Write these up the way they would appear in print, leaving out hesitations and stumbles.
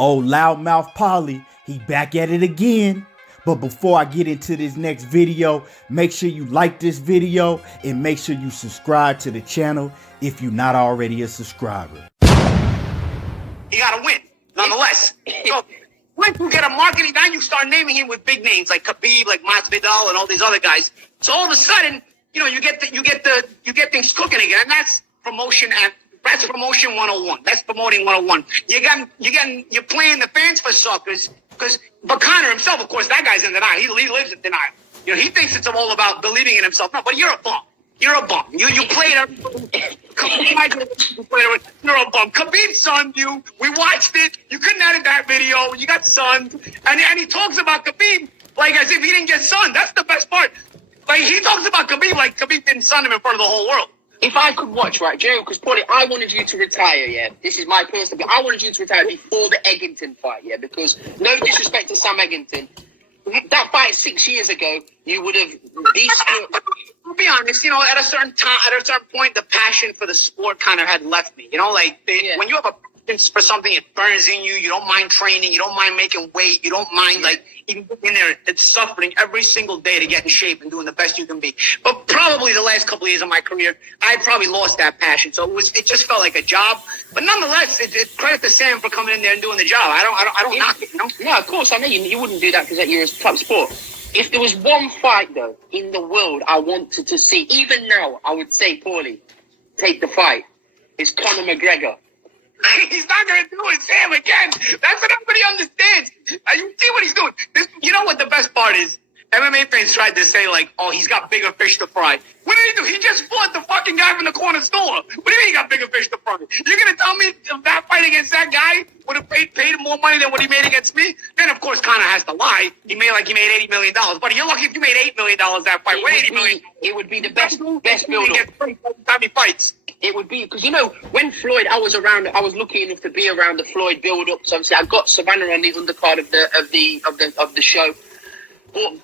Old loudmouth Paulie, he back at it again. But before I get into this next video, make sure you like this video and make sure you subscribe to the channel if you're not already a subscriber. You gotta win, nonetheless. So when you get a marketing, now you start naming him with big names like Khabib, like Masvidal, and all these other guys. So all of a sudden, you know, you get things cooking again. And that's promotion, and that's promotion 101. That's promoting 101. You're playing the fans for suckers. But Conor himself, of course, that guy's in denial. He lives in denial. You know, he thinks it's all about believing in himself. No, but you're a bum. You're a bum. You played everybody. You're a bum. Khabib sunned you. We watched it. You couldn't edit that video. You got sunned. And he talks about Khabib like as if he didn't get sunned. That's the best part. Like, he talks about Khabib like Khabib didn't sun him in front of the whole world. If I could watch, right, Joe, because Paulie, I wanted you to retire, yeah? This is my personal, I wanted you to retire before the Eggington fight, yeah? Because no disrespect to Sam Eggington, that fight 6 years ago, you would have... I'll be honest, you know, at a certain time, at a certain point, the passion for the sport kind of had left me. You know, like, when you have a passion for something, it burns in you. You don't mind training. You don't mind making weight. You don't mind, like, even in there, it's suffering every single day to get in shape and doing the best you can be. But probably the last couple of years of my career, I probably lost that passion. So it just felt like a job. But nonetheless, it's credit to Sam for coming in there and doing the job. I don't knock it, you know? No, of course, I know you wouldn't do that because you're a top sport. If there was one fight, though, in the world I wanted to see, even now, I would say, Paulie, take the fight. It's Conor McGregor. He's not going to do it, Sam, again. That's what everybody understands. You see what he's doing. You know what the best part is? MMA fans tried to say, like, oh, he's got bigger fish to fry. What did he do? He just fought the fucking guy from the corner store. What do you mean he got bigger fish to fry? You're going to tell me that fight against that guy would have paid him more money than what he made against me? Then, of course, Conor has to lie. He made $80 million. But you're lucky if you made $8 million that fight. $80 million. It would be the best build-up. Time he fights. It would be, because, you know, when Floyd, I was lucky enough to be around the Floyd build-up. So obviously I got Savannah on the undercard of the show. But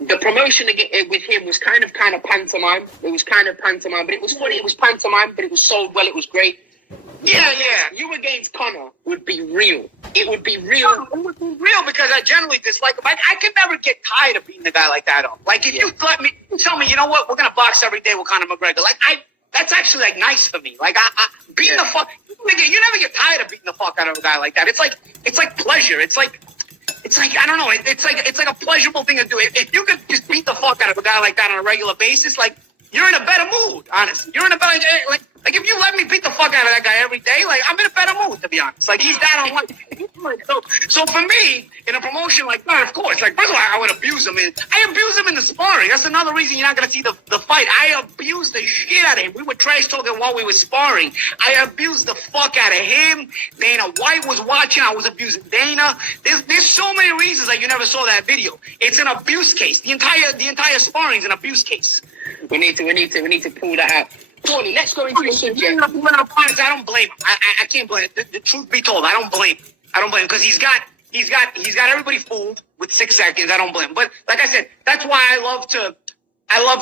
the promotion with him was kind of pantomime. It was kind of pantomime, but it was funny. It was pantomime, but it was sold well. It was great. Yeah. You against Conor would be real. It would be real. It would be real because I generally dislike him. I could never get tired of beating a guy like that up. Like, if you tell me, you know what, we're going to box every day with Conor McGregor. Like, that's actually, like, nice for me. Like, beating the fuck, you never get tired of beating the fuck out of a guy like that. It's like pleasure. It's like, I don't know. It's like a pleasurable thing to do. If you could just beat the fuck out of a guy like that on a regular basis, like, you're in a better mood, honestly. You're in a better, like if you let me beat the fuck out of that guy every day, like, I'm in a better mood, to be honest. Like, he's that on one. So for me, in a promotion like that, of course, like, first of all, I would abuse him. I abuse him in the sparring. That's another reason you're not going to see the fight. I abused the shit out of him. We were trash talking while we were sparring. I abused the fuck out of him. Dana White was watching. I was abusing Dana. There's so many reasons that you never saw that video. It's an abuse case. The entire sparring is an abuse case. We need to pull that out. Paulie, let's go into the subject. I don't blame him. I can't blame him. The truth be told, I don't blame him. Because he's got everybody fooled with 6 seconds. I don't blame him. But like I said, that's why I love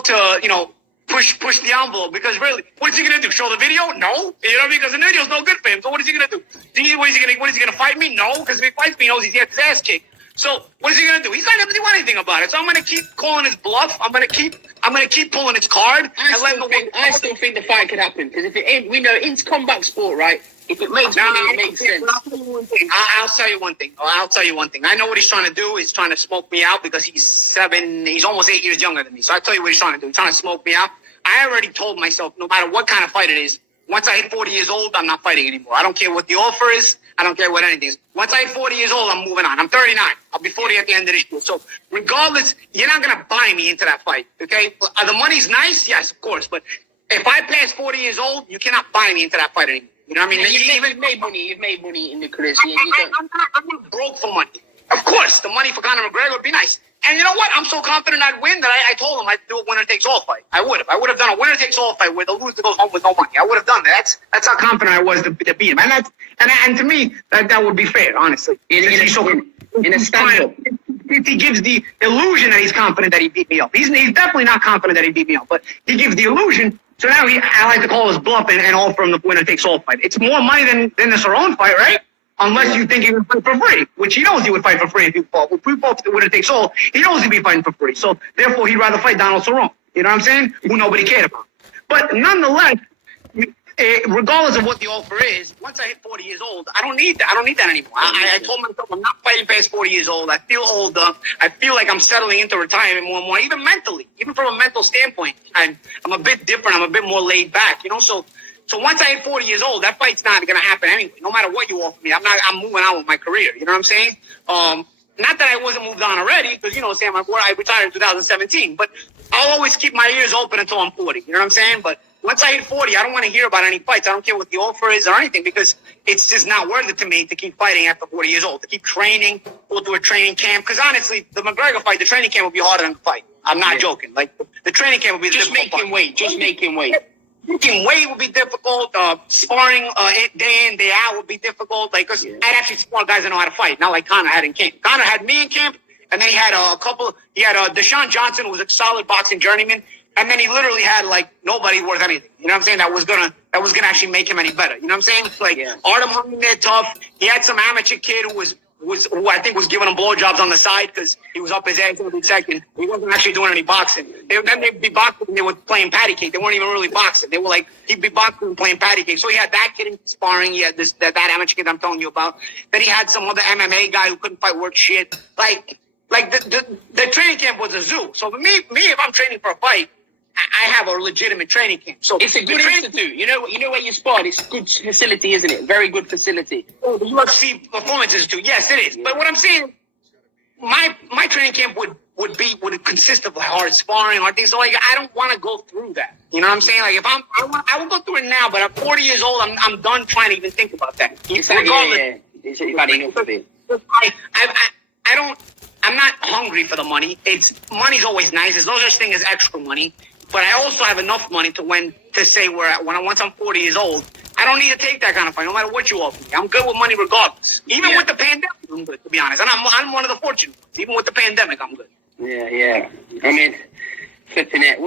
to, you know, push the envelope, because really, what is he gonna do? Show the video? No. You know, because the video's no good for him. So what is he gonna do? What is he gonna fight me? No, because if he fights me, he knows he's gets his ass kicked. So what is he gonna do? He's not gonna do anything about it. So I'm gonna keep calling his bluff. I'm gonna keep pulling his card. I still think the fight could happen, because if it ain't, we know it's combat sport, right? If it makes money, it makes sense. I'll tell you one thing. I know what he's trying to do. He's trying to smoke me out because he's almost 8 years younger than me. So I tell you what he's trying to do. He's trying to smoke me out. I already told myself, no matter what kind of fight it is, once I hit 40 years old, I'm not fighting anymore. I don't care what the offer is. I don't care what anything is. Once I hit 40 years old, I'm moving on. I'm 39. I'll be 40 at the end of this year. So regardless, you're not going to buy me into that fight, okay? The money's nice, yes, of course. But if I pass 40 years old, you cannot buy me into that fight anymore. You know what I mean? You've made money in the career. I'm not broke for money. Of course, the money for Conor McGregor would be nice. And you know what? I'm so confident I'd win that I told him I'd do a winner-takes-all fight. I would have done a winner-takes-all fight where the loser goes home with no money. I would have done that. That's how confident I was to beat him. And to me, that would be fair, honestly. In a stand-up. He gives the illusion that he's confident that he beat me up. He's definitely not confident that he beat me up, but he gives the illusion. So now I like to call his bluff and offer him the winner-takes-all fight. It's more money than the Cerrone fight, right? Unless you think he would fight for free, which he knows he would fight for free if he fought. If we fought with it takes all, he knows he'd be fighting for free. So therefore, he'd rather fight Donald Cerrone. You know what I'm saying? Who nobody cared about. But nonetheless, regardless of what the offer is, once I hit 40 years old, I don't need that. I don't need that anymore. I told myself I'm not fighting past 40 years old. I feel older. I feel like I'm settling into retirement more and more, even mentally, even from a mental standpoint. I'm a bit different. I'm a bit more laid back, you know. So once I hit 40 years old, that fight's not going to happen anyway. No matter what you offer me, I'm moving on with my career. You know what I'm saying? Not that I wasn't moved on already, because, you know, Sam, I retired in 2017. But I'll always keep my ears open until I'm 40. You know what I'm saying? But once I hit 40, I don't want to hear about any fights. I don't care what the offer is or anything, because it's just not worth it to me to keep fighting after 40 years old, to keep training, go through a training camp. Because honestly, the McGregor fight, the training camp would be harder than the fight. I'm not joking. Like, the training camp would be just making weight. Just making weight. Making weight would be difficult. Sparring day in, day out would be difficult. Like, cause I'd actually spar guys that know how to fight, not like Conor had in camp. Conor had me in camp, and then he had a couple. He had Deshaun Johnson, who was a solid boxing journeyman, and then he literally had like nobody worth anything. You know what I'm saying? That was gonna actually make him any better. You know what I'm saying? Like Artem hung in there tough. He had some amateur kid who I think was giving him blowjobs on the side because he was up his ass every second. He wasn't actually doing any boxing. Then they'd be boxing and they were playing patty cake. They weren't even really boxing. They were like, he'd be boxing and playing patty cake. So he had that kid in sparring. He had that amateur kid I'm telling you about. Then he had some other MMA guy who couldn't fight worth shit. Like the training camp was a zoo. So for me, if I'm training for a fight, I have a legitimate training camp. So it's a good institute. You know where you spot. It's a good facility, isn't it? Very good facility. Oh, the UFC Performance Institute. Yes, it is. But what I'm saying, my training camp would consist of hard sparring, hard things. So like, I don't want to go through that. You know what I'm saying? Like, if I will go through it now. But at 40 years old, I'm done trying to even think about that. It's you've had enough of it. I'm not hungry for the money. Money's always nice. There's no such thing as extra money. But I also have enough money to say once I'm 40 years old, I don't need to take that kind of fight, no matter what you offer me. I'm good with money regardless. Even with the pandemic, I'm good, to be honest. And I'm one of the fortunate ones. Even with the pandemic, I'm good. Yeah. I mean, flipping it.